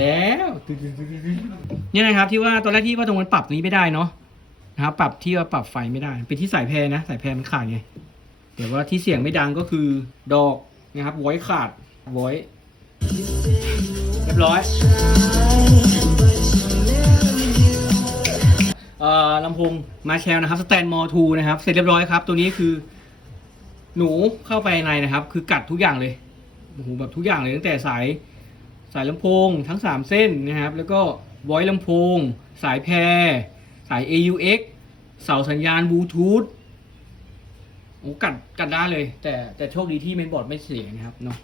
แล้วเนี่ยนะครับที่ว่าตอนแรกที่ว่าตรงมันปรับนี้ไม่ได้เนาะนะครับปรับที่ว่าปรับไฟไม่ได้เป็นที่สายแพรนะสายแพรมันขาดไงแต่ว่าที่เสียงไม่ดังก็คือดอกนะครับไว้ขาดไว้เรียบร้อยเอ่อลำโพงมาแชลนะครับสแตนมอทูนะครับ เสร็จเรียบร้อยครับ ตัวนี้คือ หนูเข้าไปในนะครับ คือกัดทุกอย่างเลยโอ้โหแบบทุกอย่างเลยตั้งแต่สาย สายลำโพงทั้ง 3 เส้นนะครับ แล้วก็ voice ลำโพง สายแพร สาย AUX เสาสัญญาณบลูทูธโอ้กัดกัดได้เลย แต่แต่โชคดีที่เมนบอร์ดไม่เสียนะครับเนาะ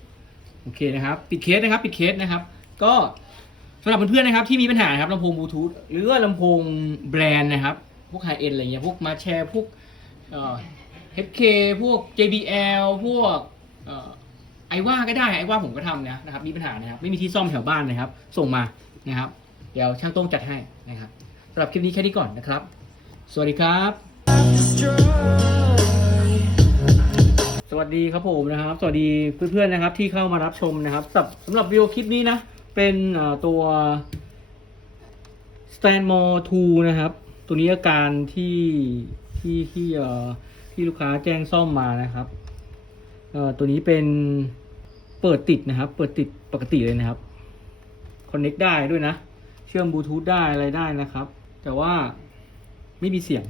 โอเคนะครับปิดเคสนะครับปิดเคสนะครับ ก็สำหรับเพื่อนๆนะครับที่มีปัญหาครับลำโพงบลูทูธหรือว่าลำโพงแบรนด์นะครับ พวกไฮเอ็นอะไรเงี้ยพวกมาแชร์พวกเอ่อ HK พวก JBL พวก ไอว่าก็ได้ไอว่าผมก็ทำนะนะครับมีปัญหานะครับไม่มีที่ซ่อมแถวบ้านนะครับ ส่งมานะครับ เดี๋ยวช่างโต้งจัดให้นะครับสำหรับคลิปนี้แค่นี้ก่อนนะครับ สวัสดีครับ สวัสดีครับผมนะครับ สวัสดีเพื่อนๆนะครับที่เข้ามารับชมนะครับสำหรับสำหรับวิดีโอคลิปนี้นะ เป็นตัว Stanmore 2นะครับ ตัวนี้อาการที่ที่ที่ที่ลูกค้าแจ้งซ่อมมานะครับ ตัวนี้เป็นเปิดติดนะครับ เปิดติดปกติเลยนะครับคอนเน็กได้ด้วยนะ เชื่อมบลูทูธได้อะไรได้นะครับ แต่ว่าไม่มีเสียง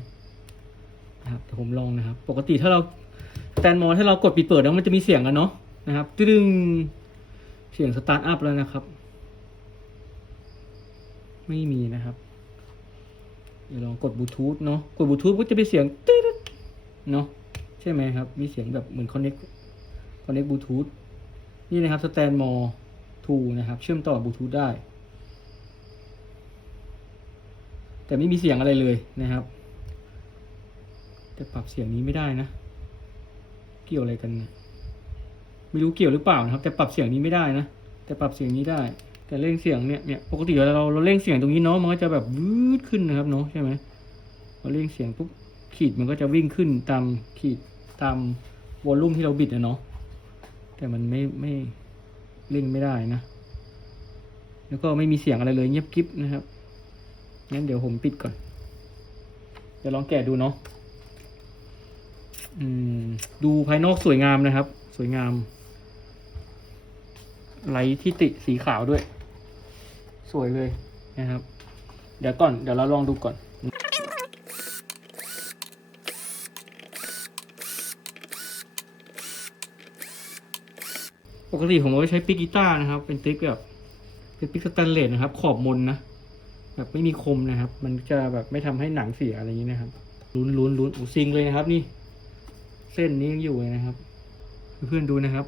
นะครับแต่ผมลองนะครับ ปกติถ้าเราสแตนมอถ้าเรากดปิดเปิดแล้วมันจะมีเสียงกันเนาะนะครับตึ้งเสียงสตาร์ทอัพแล้วนะครับ ไม่มีนะครับ เดี๋ยวลองกดบลูทูธเนาะกดบลูทูธก็จะเป็นเสียงตึ๊ดเนาะใช่ไหมครับ มีเสียงแบบเหมือนคอนเน็ก คอนเน็กบลูทูธนี่นะครับสแตนมอทูนะครับ เชื่อมต่อบลูทูธได้ แต่ไม่มีเสียงอะไรเลยนะครับ แต่ปรับเสียงนี้ไม่ได้นะ เกี่ยวอะไรกันเนี่ยไม่รู้เกี่ยวหรือเปล่านะครับ แต่ปรับเสียงนี้ไม่ได้นะ แต่ปรับเสียงนี้ได้ แต่เร่งเสียงเนี่ยเนี่ยปกติเวลาเราเราเร่งเสียงตรงนี้เนาะมันก็จะแบบวืดขึ้นนะครับเนาะใช่ไหมพอเร่งเสียงปุ๊บขีดมันก็จะวิ่งขึ้นตามขีดตามวอลลุ่มที่เราบิดนะเนาะ แต่มันไม่ไม่เร่งไม่ได้นะ แล้วก็ไม่มีเสียงอะไรเลยเงียบกริบนะครับ งั้นเดี๋ยวผมปิดก่อน เดี๋ยวลองแกะดูเนาะอืมดูภายนอกสวยงามนะครับ สวยงามไลท์ที่ติสีขาวด้วย สวยเลยนะครับ เดี๋ยวก่อน เดี๋ยวเราลองดูก่อน ปกติผมก็ใช้ปิกกีตาร์นะครับ เป็นติ๊กแบบเป็นปิกสแตนเลสนะครับ ขอบมนนะแบบไม่มีคมนะครับ มันจะแบบไม่ทำให้หนังเสียอะไรอย่างนี้นะครับลุ้นลุ้นลุ้นอูซิงเลยนะครับ นี่ เส้นนี้ยังอยู่เลยนะครับ เพื่อนๆดูนะครับ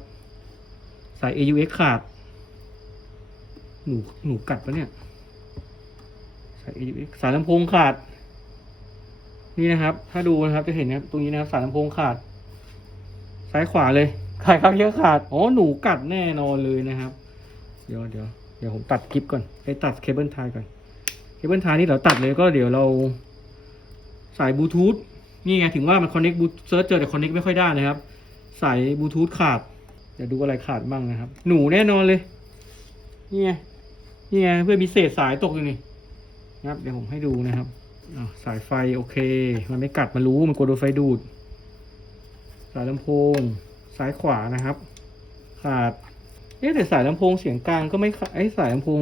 สาย AUX ขาด หนูหนูกัดปะเนี่ย สาย AUX สายลำโพงขาด นี่นะครับ ถ้าดูนะครับจะเห็นนะครับ ตรงนี้นะครับ สายลำโพงขาด ซ้ายขวาเลย ขาดครับเยอะขาด อ๋อ หนูกัดแน่นอนเลยนะครับ เดี๋ยวเดี๋ยวเดี๋ยวผมตัดคลิปก่อน ไปตัดเคเบิลไทยก่อน เคเบิลไทยนี่เดี๋ยวตัดเลยก็เดี๋ยวเราสายบลูทูธ นี่ไงถึงว่ามันคอนเน็กบลูเซิร์ชเจอแต่คอนเน็กไม่ค่อยได้นะครับ สายบลูทูธขาด เดี๋ยวดูอะไรขาดบ้างนะครับ หนูแน่นอนเลย นี่ไง นี่ไงเพื่อมีเศษสายตกอยู่นี่นะครับ เดี๋ยวผมให้ดูนะครับสายไฟโอเค มันไม่กัดมันรู้มันกลัวโดนไฟดูด สายลำโพง ซ้ายขวานะครับ ขาดเอ๊ะแต่สายลำโพงเสียงกลางก็ไม่ขาดไอ้สายลำโพง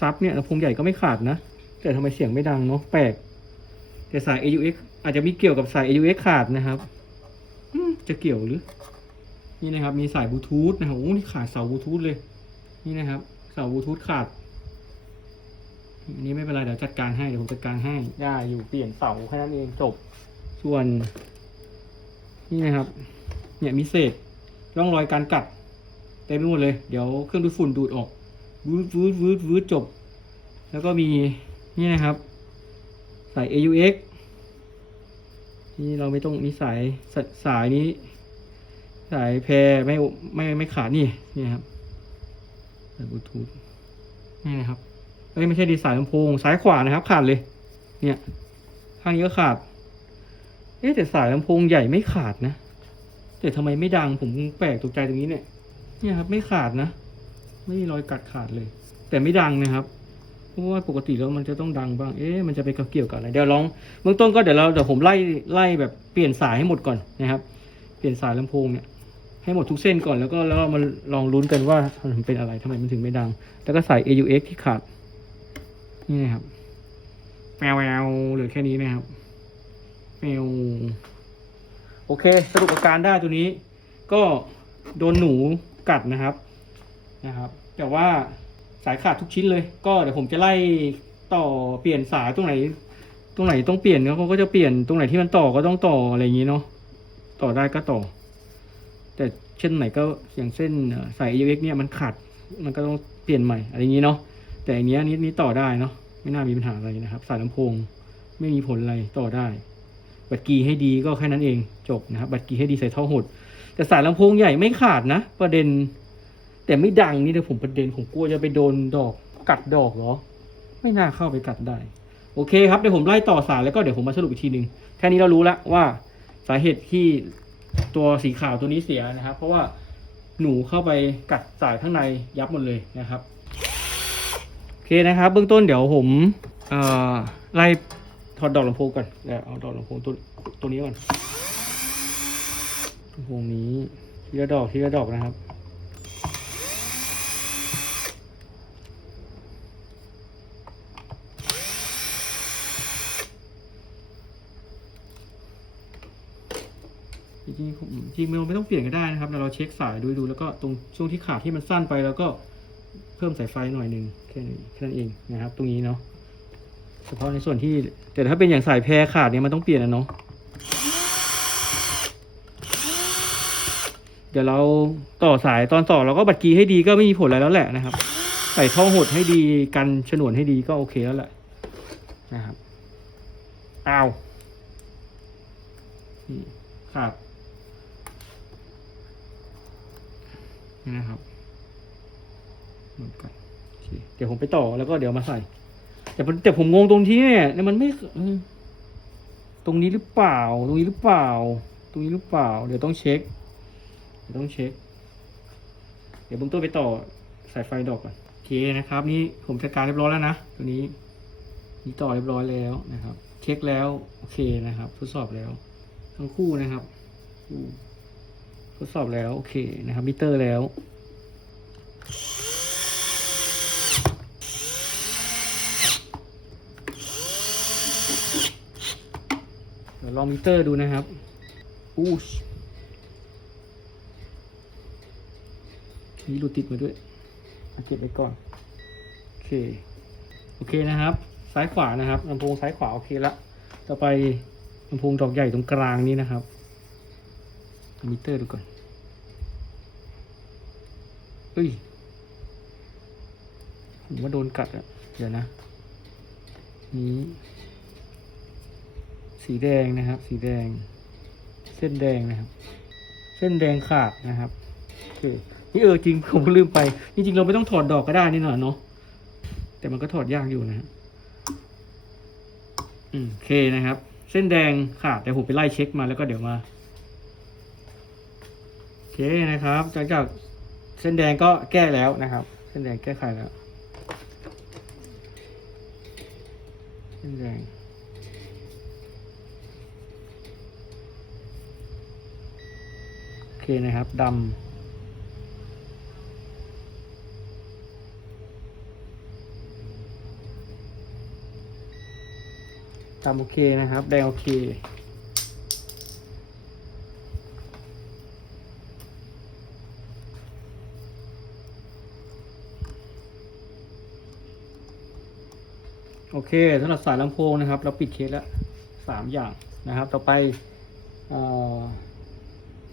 ซับเนี่ยลำโพงใหญ่ก็ไม่ขาดนะ แต่ทำไมเสียงไม่ดังเนาะแปลก แต่สาย AUX อาจจะมีเกี่ยวกับสาย AUX ขาดนะครับอืมจะเกี่ยวหรือ นี่นะครับ มีสายบลูทูธนะครับโอ้นี่ขาดเสาบลูทูธเลย นี่นะครับเสาบลูทูธขาดอันนี้ไม่เป็นไรเดี๋ยวจัดการให้เดี๋ยวผมจัดการให้ได้อยู่เปลี่ยนเสาแค่นั้นเองจบ ส่วน นี่นะครับ เนี่ยมีเศษ ร่องรอยการกัดเต็มไปหมดเลย เดี๋ยวเครื่องดูดฝุ่นดูดออกวืดวืดวืดวืดจบ แล้วก็มีนี่นะครับ สาย AUX นี่เราไม่ต้องนี่สายสายสายนี้ สายแพรไม่ไม่ไม่ขาดนี่นี่ครับสายบลูทูธนี่นะครับเอ้ยไม่ใช่ดีสายลำโพงซ้ายขวานะครับ ขาดเลย เนี่ยข้างนี้ก็ขาด เอ๊ะแต่สายลำโพงใหญ่ไม่ขาดนะ แต่ทำไมไม่ดังผมแปลกตกใจตรงนี้เนี่ย เนี่ยครับ ไม่ขาดนะ ไม่มีรอยกัดขาดเลย แต่ไม่ดังนะครับเพราะว่าปกติแล้วมันจะต้องดังบ้าง เอ๊ะมันจะไปเกี่ยวกับอะไรเดี๋ยวลองเบื้องต้นก็เดี๋ยวเราเดี๋ยวผมไล่ไล่แบบเปลี่ยนสายให้หมดก่อนนะครับ เปลี่ยนสายลำโพงเนี่ยให้หมดทุกเส้นก่อนแล้วก็แล้วเรามาลองลุ้นกันว่ามันเป็นอะไรทำไมมันถึงไม่ดัง แล้วก็ใส่ AUX ที่ขาดนี่นะครับแมวแมวเหลือแค่นี้นะครับแมว โอเค สรุปอาการได้ตัวนี้ ก็โดนหนูกัดนะครับนะครับ แต่ว่าสายขาดทุกชิ้นเลย ก็เดี๋ยวผมจะไล่ต่อเปลี่ยนสายตรงไหน ตรงไหนต้องเปลี่ยนเขาก็จะเปลี่ยนตรงไหนที่มันต่อก็ต้องต่ออะไรอย่างนี้เนาะต่อได้ก็ต่อ แต่เช่นไหนก็อย่างเส้นเอ่อสาย UX เนี่ยมันขาดมันก็ต้องเปลี่ยนใหม่อะไรอย่างนี้เนาะแต่อันนี้นี้นี้ต่อได้เนาะไม่น่ามีปัญหาอะไรนะครับ สายลำโพงไม่มีผลอะไรต่อได้ บัตรกีให้ดีก็แค่นั้นเองจบนะครับบัตรกีให้ดีใส่ท่อหด แต่สายลำโพงใหญ่ไม่ขาดนะ ประเด็น แต่ไม่ดังนี่เดี๋ยวผมประเด็นผมกลัวจะไปโดนดอกกัดดอกเหรอ ไม่น่าเข้าไปกัดได้ โอเคครับเดี๋ยวผมไล่ต่อสายแล้วก็เดี๋ยวผมมาสรุปอีกทีหนึ่งแค่นี้เรารู้แล้วว่าสาเหตุที่ตัวสีขาวตัวนี้เสียนะครับ เพราะว่าหนูเข้าไปกัดสายข้างในยับหมดเลยนะครับโอเคนะครับ เบื้องต้นเดี๋ยวผมไล่ ถอดดอกลำโพงก่อนเดี๋ยวเอาดอกลำโพงตัวตัวนี้ก่อนลำโพงนี้ทีละดอกทีละดอกนะครับจริงๆจริงมันไม่ต้องเปลี่ยนก็ได้นะครับแต่เราเช็คสายดูดูแล้วก็ตรงช่วงที่ขาดที่มันสั้นไปแล้วก็เพิ่มสายไฟหน่อยหนึ่งแค่นี้แค่นั้นเองนะครับ ตรงนี้เนาะ เฉพาะในส่วนที่ แต่ถ้าเป็นอย่างสายแพรขาดเนี่ยมันต้องเปลี่ยนนะเนาะเดี๋ยวเราต่อสายตอนต่อเราก็บัดกีให้ดีก็ไม่มีผลอะไรแล้วแหละนะครับ ใส่ท่อหดให้ดีกันฉนวนให้ดีก็โอเคแล้วแหละนะครับเอาครับนี่นะครับเหมือนกันเดี๋ยวผมไปต่อแล้วก็เดี๋ยวมาใส่ แต่ผมแต่ผมงงตรงที่เนี่ยเนี่ยมันไม่ตรงนี้หรือเปล่า ตรงนี้หรือเปล่า ตรงนี้หรือเปล่า เดี๋ยวต้องเช็คเดี๋ยวต้องเช็ค เดี๋ยวเบื้องต้นไปต่อสายไฟดอกก่อนโอเคนะครับ นี่ผมจัดการเรียบร้อยแล้วนะตัวนี้นี่ต่อเรียบร้อยแล้วนะครับ เช็คแล้วโอเคนะครับ ทดสอบแล้ว ทั้งคู่นะครับทดสอบแล้วโอเคนะครับมิเตอร์แล้ว เดี๋ยว ลองมิเตอร์ดูนะครับ อู้ชนี่รูดติดมาด้วยเอาเก็บไว้ก่อน โอเค โอเคนะครับ ซ้ายขวานะครับลำโพงซ้ายขวาโอเคละต่อไปลำโพงดอกใหญ่ตรงกลางนี้นะครับ มิเตอร์ดูก่อนเอ้ยผมว่าโดนกัดอะเดี๋ยวนะ นี้ สีแดงนะครับ สีแดง เส้นแดงนะครับ เส้นแดงขาดนะครับโอนี่เออจริงผมลืมไปจริงๆเราไม่ต้องถอดดอกก็ได้นี่หน่อยเนาะแต่มันก็ถอดยากอยู่นะฮะอืมโอเคนะครับ เส้นแดงขาดแต่ผมไปไล่เช็คมาแล้วก็เดี๋ยวมาโอเคนะครับจากจากเส้นแดงก็แก้แล้วนะครับ เส้นแดงแก้ไขแล้วเส้นแดง โอเค นะครับดำดำโอเคนะครับ แดงโอเค โอเคสำหรับสายลำโพงนะครับ เราปิดเคสแล้วสามอย่างนะครับ ต่อไป เอ่อ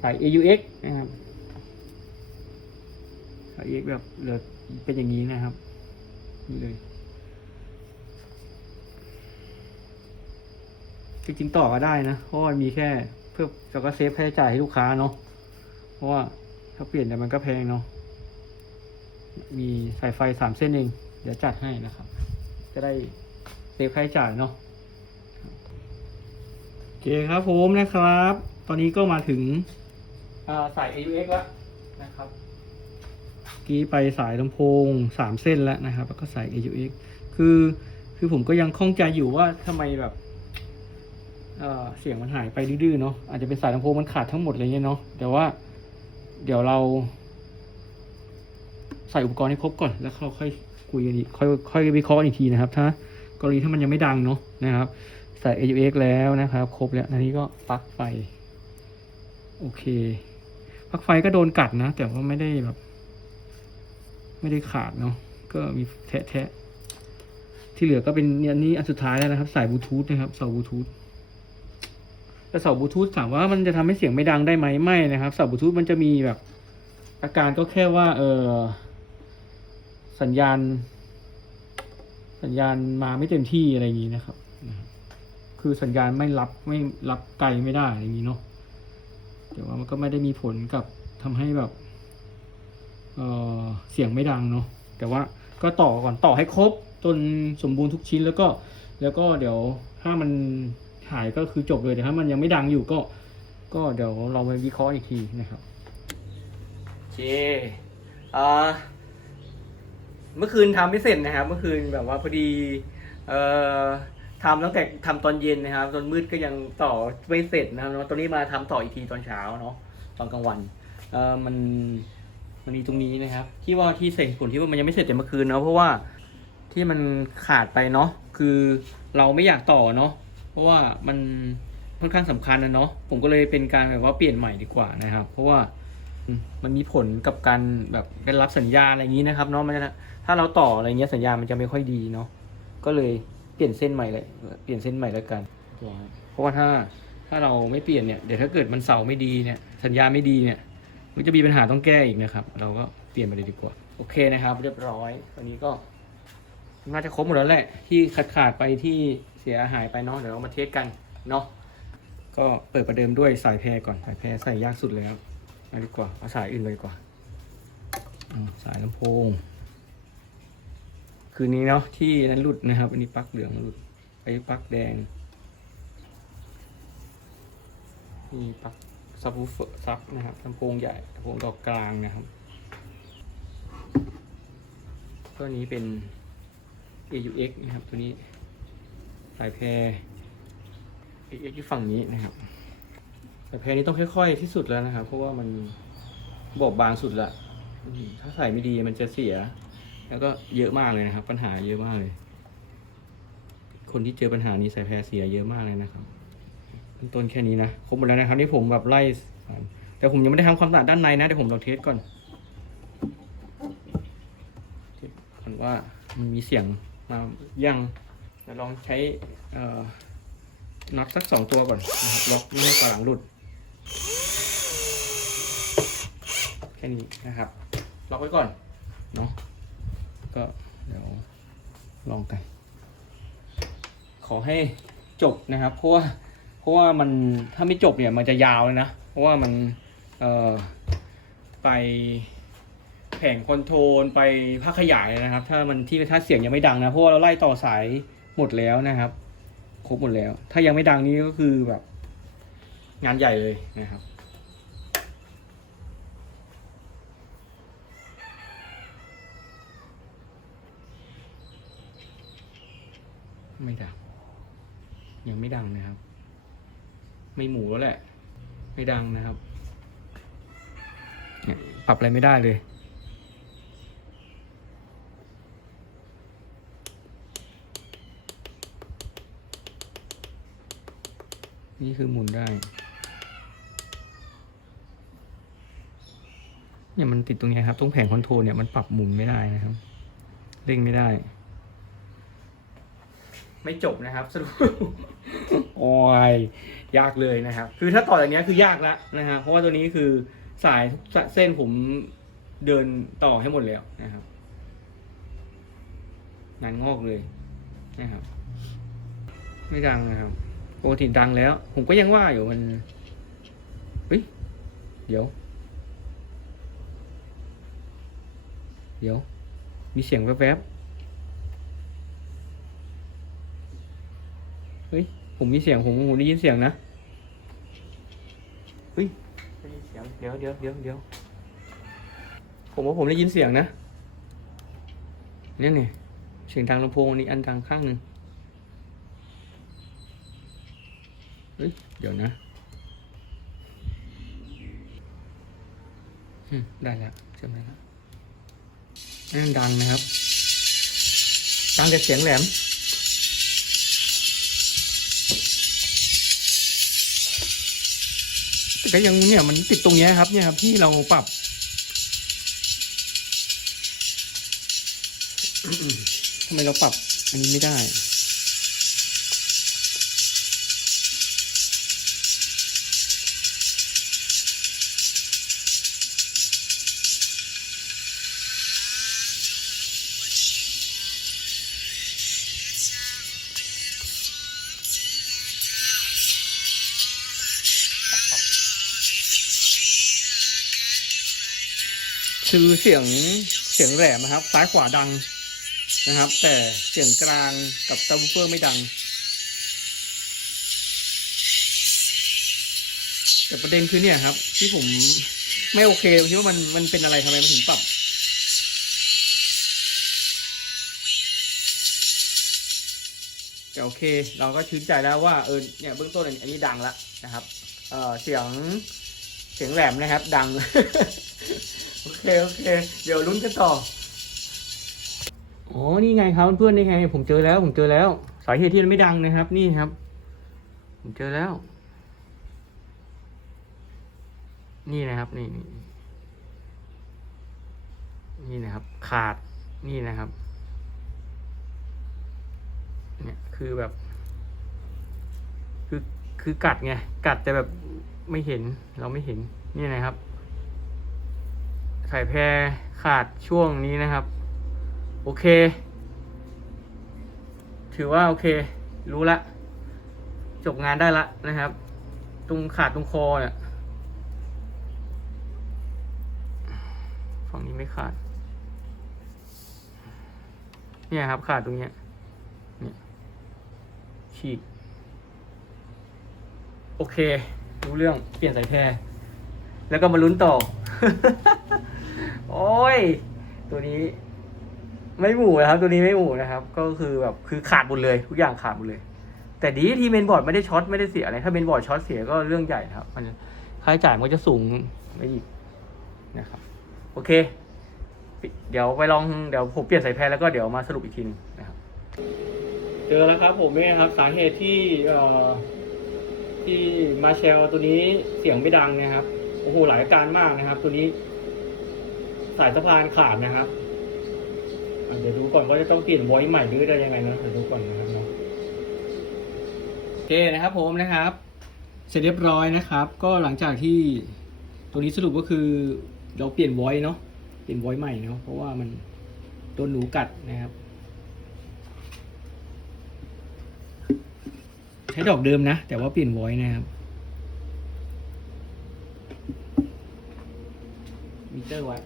สาย AUX นะครับสาย AUX แบบเหลือเป็นอย่างนี้นะครับนี่เลยจริงๆต่อก็ได้นะเพราะว่ามีแค่เพื่อเราก็เซฟค่าใช้จ่ายให้ลูกค้าเนาะเพราะว่าถ้าเปลี่ยนเนี่ยมันก็แพงเนาะมีสายไฟสามเส้นเองเดี๋ยวจัดให้นะครับ จะได้เซฟค่าใช้จ่ายเนาะโอเคครับผมนะครับ ตอนนี้ก็มาถึง สาย AUX แล้วนะครับกี้ไปสายลำโพงสามเส้นแล้วนะครับ แล้วก็สาย AUX คือคือผมก็ยังข้องใจอยู่ว่าทำไมแบบเออเสียงมันหายไปดื้อเนาะอาจจะเป็นสายลำโพงมันขาดทั้งหมดเงี้ยเนาะเดี๋ยวว่าเดี๋ยวเราใส่อุปกรณ์ให้ครบก่อน แล้วเราค่อยคุยกันอีกค่อยค่อยวิเคราะห์อีกทีนะครับ ถ้ากรณีถ้ามันยังไม่ดังเนาะนะครับ ใส่ AUX แล้วนะครับ ครบแล้วอันนี้ก็ปลั๊กไฟโอเค ปลั๊กไฟก็โดนกัดนะ แต่ว่าไม่ได้แบบ ไม่ได้ขาดเนาะก็มีแทะๆที่เหลือก็เป็นเนี่ยอันนี้อันสุดท้ายแล้วนะครับ สายบลูทูธนะครับเสาบลูทูธแต่เสาบลูทูธถามว่ามันจะทำให้เสียงไม่ดังได้ไหมไม่นะครับเสาบลูทูธมันจะมีแบบ อาการก็แค่ว่า เออสัญญาณ สัญญาณมาไม่เต็มที่อะไรอย่างนี้นะครับนะครับคือสัญญาณไม่รับไม่รับไกลไม่ได้อย่างนี้เนาะ แต่ว่ามันก็ไม่ได้มีผลกับทำให้แบบเเสียงไม่ดังเนาะแต่ว่าก็ต่อก่อนต่อให้ครบจนสมบูรณ์ทุกชิ้นแล้วก็ แล้วก็เดี๋ยวถ้ามันหายก็คือจบเลยแต่ถ้ามันยังไม่ดังอยู่ก็ ก็เดี๋ยวเราไปวิเคราะห์อีกทีนะครับโอเคอ่าเมื่อคืนทำไม่เสร็จนะครับ เมื่อคืนแบบว่าพอดี เอ่อ ทำตั้งแต่ทำตอนเย็นนะครับ ตอนมืดก็ยังต่อไม่เสร็จนะครับตอนนี้มาทำต่ออีกทีตอนเช้าเนาะตอนกลางวันเออมันมันมีตรงนี้นะครับ ที่ว่าที่เสร็จผลที่ว่ามันยังไม่เสร็จแต่เมื่อคืนเนาะเพราะว่าที่มันขาดไปเนาะคือเราไม่อยากต่อเนาะเพราะว่ามันค่อนข้างสำคัญนะเนาะผมก็เลยเป็นการแบบว่าเปลี่ยนใหม่ดีกว่านะครับ เพราะว่ามันมีผลกับการแบบได้รับสัญญาอะไรอย่างนี้นะครับเนาะมันจะถ้าเราต่ออะไรเงี้ยสัญญามันจะไม่ค่อยดีเนาะก็เลย เปลี่ยนเส้นใหม่เลยเปลี่ยนเส้นใหม่แล้วกันเพราะว่าถ้าถ้าเราไม่เปลี่ยนเนี่ยเดี๋ยวถ้าเกิดมันเสาไม่ดีเนี่ยสัญญาณไม่ดีเนี่ยมันจะมีปัญหาต้องแก้อีกนะครับ เราก็เปลี่ยนไปเลยดีกว่า โอเคนะครับ เรียบร้อยวันนี้ก็น่าจะครบหมดแล้วแหละ ที่ขาดขาดๆไปที่เสียหายไปเนาะเดี๋ยวเรามาเทสกันเนาะก็เปิดประเดิมด้วยสายแพรก่อนสายแพรใส่ยากสุดเลยครับเอาดีกว่าเอาสายอื่นเลยดีกว่าอืมสายลำโพง คืนนี้เนาะที่นั้นหลุดนะครับ อันนี้ปลั๊กเหลืองหลุดไอ้ปลั๊กแดงนี่ปลั๊กซับวูเฟอร์ซับนะครับลำโพงใหญ่ลำโพงดอกกลางนะครับตัวนี้เป็น AUX นะครับ ตัวนี้สายแพร AUX อยู่ฝั่งนี้นะครับแต่แพรนี้ต้องค่อยๆที่สุดแล้วนะครับ เพราะว่ามันบอบบางสุดละถ้าใส่ไม่ดีมันจะเสีย แล้วก็เยอะมากเลยนะครับ ปัญหาเยอะมากเลย คนที่เจอปัญหานี้ใส่แพรเสียเยอะมากเลยนะครับเบื้องต้นแค่นี้นะครบหมดแล้วนะครับนี่ผมแบบไล่แต่ผมยังไม่ได้ทำความสะอาดด้านในนะเดี๋ยวผมลองเทสก่อนเทสก่อนว่ามันมีเสียงมายังเดี๋ยวลองใช้น็อตสักสองตัวก่อนนะครับล็อกไม่ให้ฝาหลังหลุด แค่นี้นะครับ ล็อกไว้ก่อนเนาะ ก็เดี๋ยวลองกัน ขอให้จบนะครับ เพราะว่าเพราะว่ามันถ้าไม่จบเนี่ยมันจะยาวเลยนะ เพราะว่ามันเอ่อไปแผงคอนโทรลไปภาคขยายนะครับ ถ้ามันที่ถ้าเสียงยังไม่ดังนะเพราะว่าเราไล่ต่อสายหมดแล้วนะครับ ครบหมดแล้ว ถ้ายังไม่ดังนี้ก็คือแบบ งานใหญ่เลยนะครับ ไม่ดัง ยังไม่ดังนะครับ ไม่หมูแล้วแหละ ไม่ดังนะครับปรับอะไรไม่ได้เลย นี่คือหมุนได้ เนี่ยมันติดตรงนี้ครับ ตรงแผงคอนโทรลเนี่ยมันปรับหมุนไม่ได้นะครับ เร่งไม่ได้ ไม่จบนะครับสรุปโอ้ยยากเลยนะครับ คือถ้าต่อจากนี้คือยากแล้วนะครับเพราะว่าตัวนี้คือสายเส้นผมเดินต่อให้หมดแล้วนะครับงานงอกเลยนะครับ ไม่ดังนะครับปกติดังแล้ว ผมก็ยังว่าอยู่มันเฮ้ยเดี๋ยว เดี๋ยว มีเสียงแวบๆ เฮ้ย ผมมีเสียงผมผมได้ยินเสียงนะ เฮ้ยได้ยินเสียง เดี๋ยวเดี๋ยวเดี๋ยวเดี๋ยวผมว่าผมได้ยินเสียงนะเนี่ยนี่เสียงทางลำโพงนี่อันดังข้างหนึ่งเฮ้ย เดี๋ยวนะอืมได้แล้วใช่ไหมครับนั่นดังนะครับ ดังแต่เสียงแหลม ก็ยังเนี่ยมันติดตรงเนี้ยครับเนี่ยครับที่เราปรับ ทำไมเราปรับอันนี้ไม่ได้ คือเสียงเสียงแหลมนะครับ ซ้ายขวาดังนะครับ แต่เสียงกลางกับซับวูเฟอร์ไม่ดัง แต่ประเด็นคือเนี่ยครับ ที่ผมไม่โอเคผมคิดว่ามันมันเป็นอะไรทำไมมันถึงปรับแต่โอเค เราก็ชื่นใจแล้วว่าเออเนี่ยเบื้องต้นอันนี้ดังแล้วนะครับ เออเสียงเสียงแหลมนะครับ ดัง โอเค โอเค เดี๋ยวลุ้นกันต่อ อ๋อ นี่ไงครับเพื่อนๆนี่ไง ผมเจอแล้ว ผมเจอแล้ว สาเหตุที่มันไม่ดังนะครับ นี่ครับ ผมเจอแล้ว นี่นะครับ นี่ นี่นี่นะครับ ขาด นี่นะครับ เนี่ยคือแบบ คือ คือกัดไง กัดแต่แบบไม่เห็น เราไม่เห็น นี่นะครับ สายแพรขาดช่วงนี้นะครับ โอเค ถือว่าโอเค รู้ละ จบงานได้ละนะครับ ตรงขาดตรงคอเนี่ยฝั่งนี้ไม่ขาด เนี่ยครับขาดตรงเนี้ยเนี่ยฉีกโอเค รู้เรื่องเปลี่ยนสายแพรแล้วก็มาลุ้นต่อ โอ้ย ตัวนี้ ไม่หมู่นะครับ ตัวนี้ไม่หมู่นะครับ ก็คือแบบคือขาดหมดเลย ทุกอย่างขาดหมดเลย แต่ดีที่เมนบอร์ดไม่ได้ช็อตไม่ได้เสียอะไร ถ้าเมนบอร์ดช็อตเสียก็เรื่องใหญ่นะครับ มันค่าใช้จ่ายมันก็จะสูงไปอีกนะครับ โอเค เดี๋ยวไปลองเดี๋ยวผมเปลี่ยนสายแพรแล้วก็เดี๋ยวมาสรุปอีกทีนึงนะครับเจอแล้วครับผมเนี่ครับสาเหตุที่เอ่อที่มาเชลตัวนี้เสียงไม่ดังนะครับโอ้โหหลายอาการมากนะครับ ตัวนี้ สายสะพานขาดนะครับเดี๋ยวดูก่อนว่าจะต้องเปลี่ยนไว้ใหม่หรือได้ยังไงนะเดี๋ยวดูก่อนนะครับเนาะโอเคนะครับผมนะครับ เสร็จเรียบร้อยนะครับ ก็หลังจากที่ตัวนี้สรุปก็คือเราเปลี่ยนไว้เนาะเปลี่ยนไว้ใหม่เนาะเพราะว่ามันโดนหนูกัดนะครับ ใช้ดอกเดิมนะ แต่ว่าเปลี่ยนไว้นะครับมิเตอร์ไว้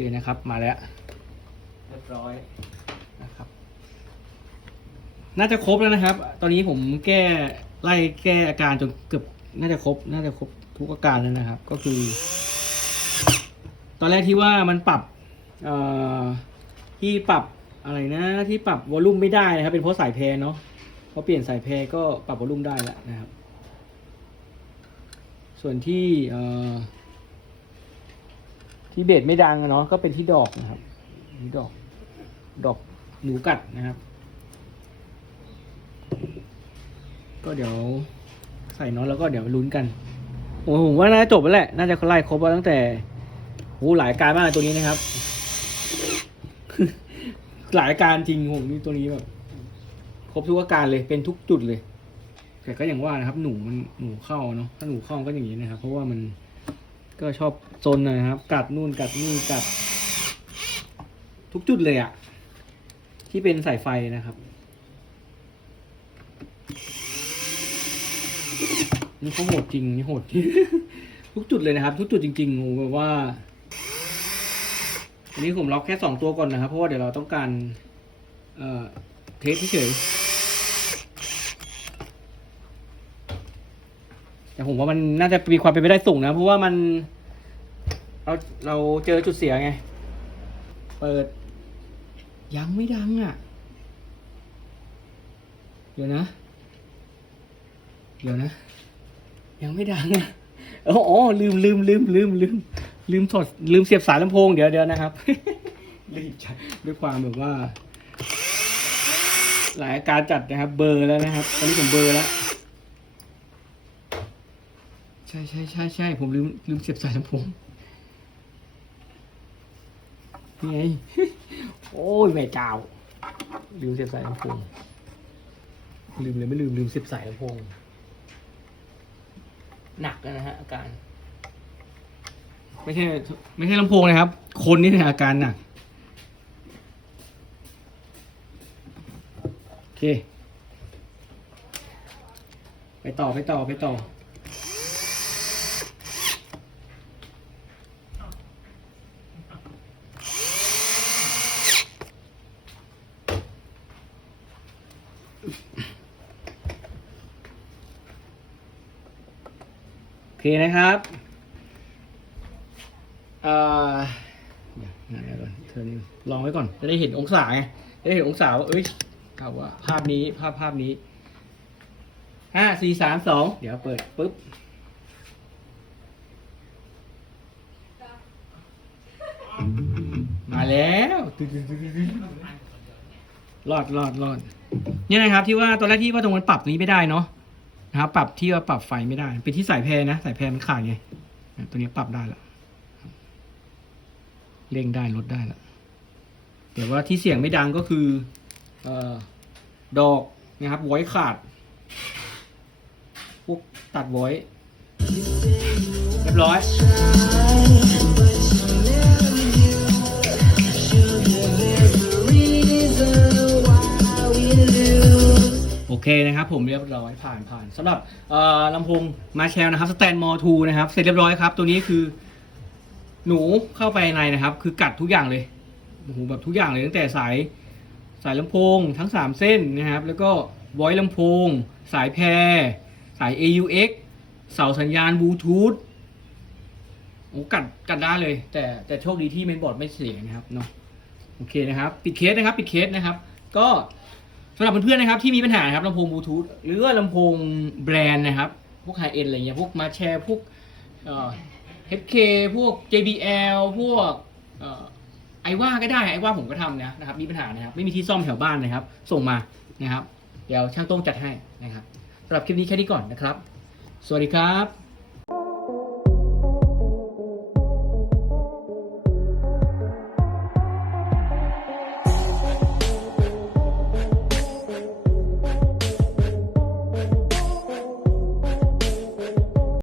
เคนะครับ มาแล้วเรียบร้อยนะครับ น่าจะครบแล้วนะครับ ตอนนี้ผมแก้ไล่แก้อาการจนเกือบน่าจะครบ น่าจะครบทุกอาการแล้วนะครับ ก็คือ ตอนแรกที่ว่ามันปรับเอ่อที่ปรับอะไรนะที่ปรับวอลลุ่มไม่ได้นะครับ เป็นเพราะสายแพรเนาะพอเปลี่ยนสายแพรก็ปรับวอลลุ่มได้แล้วนะครับ ส่วนที่เอ่อ ที่เบสไม่ดังอะเนาะก็เป็นที่ดอกนะครับที่ดอก ดอกหนูกัดนะครับ ก็เดี๋ยวใส่น็อตแล้วก็เดี๋ยวลุ้นกันโอ้ผมว่าน่าจะจบแล้วแหละ น่าจะไล่ครบแล้วตั้งแต่โอ้หลายการมากตัวนี้นะครับ หลายการจริงผมนี่ตัวนี้แบบครบทุกอาการเลยเป็นทุกจุดเลย แต่ก็อย่างว่านะครับ หนูมันหนูเข้าเนาะถ้าหนูเข้าก็อย่างนี้นะครับ เพราะว่ามัน ก็ชอบซนนะครับ กัดนู่นกัดนี่กัด ทุกจุดเลยอะที่เป็นสายไฟนะครับนี่เขาโหดจริงนี่โหดจริงทุกจุดเลยนะครับ ทุกจุดจริงๆโอ้แบบว่า อันนี้ผมล็อกแค่สองตัวก่อนนะครับ เพราะว่าเดี๋ยวเราต้องการ เอ่อ เทสเฉย แต่ผมว่ามันน่าจะมีความเป็นไปได้สูงนะ เพราะว่ามัน เราเราเจอจุดเสียไง เปิด ยังไม่ดังอะ เดี๋ยวนะ เดี๋ยวนะ ยังไม่ดังอะอ๋ออ๋อลืมลืมลืมลืมลืมลืมถอดลืมเสียบสายลำโพงเดี๋ยวเดี๋ยวนะครับรีบจัดด้วยความแบบว่า หลายอาการจัดนะครับ เบอร์แล้วนะครับตอนนี้ผมเบอร์แล้ว ใช่ใช่ใช่ใช่ผมลืมลืมเสียบสายลำโพงนี่ไงโอ้ยแม่เจ้า ลืมเสียบสายลำโพงลืมเลยไม่ลืมลืมเสียบสายลำโพงหนักแล้วนะฮะอาการ ไม่ใช่ไม่ใช่ลำโพงนะครับ คนนี่เนี่ยอาการหนักโอเค ไปต่อไปต่อไปต่อ นะครับเอ่อเดี๋ยวนั่นก่อนเธอลองไว้ก่อน จะได้เห็นองศาไง จะได้เห็นองศาว่า เอ้ยเอาว่าภาพนี้ ภาพภาพนี้ห้าสี่สามสอง เดี๋ยวเปิดปุ๊บ มาแล้วรอดรอดรอดเนี่ยนะครับที่ว่าตอนแรกที่ว่าตรงมันปรับตรงนี้ไม่ได้เนาะ นะครับปรับที่ว่าปรับไฟไม่ได้ เป็นที่สายแพรนะ สายแพรมันขาดไงตัวนี้ปรับได้แล้วเร่งได้ลดได้แล้วเดี๋ยวว่าที่เสียงไม่ดังก็คือเออดอกนะครับไว้ขาด พวกตัดไว้เรียบร้อย เคนะครับผมเรียบร้อยผ่านผ่านสำหรับลำโพงมาแชลนะครับสแตนมอทูนะครับ เสร็จเรียบร้อยครับ ตัวนี้คือ หนูเข้าไปในนะครับ คือกัดทุกอย่างเลยโอ้โหแบบทุกอย่างเลยตั้งแต่สายสายลำโพงทั้ง 3 เส้นนะครับ แล้วก็ไวลำโพง สายแพร สาย AUX เสาสัญญาณบลูทูธโอ้กัดกัดได้เลย แต่แต่โชคดีที่เมนบอร์ดไม่เสียนะครับเนาะโอเคนะครับ ปิดเคสนะครับ ปิดเคสนะครับ ก็ สำหรับเพื่อนๆนะครับที่มีปัญหาครับลำโพงบลูทูธหรือว่าลำโพงแบรนด์นะครับ พวกไฮเอ็นอะไรเงี้ยพวกมาแชร์พวกเอ่อ HK พวก JBL พวกเอ่อไอว่าก็ได้ไอว่าผมก็ทำนะนะครับมีปัญหานะครับไม่มีที่ซ่อมแถวบ้านนะครับ ส่งมานะครับ เดี๋ยวช่างโต้งจัดให้นะครับสำหรับคลิปนี้แค่นี้ก่อนนะครับ สวัสดีครับ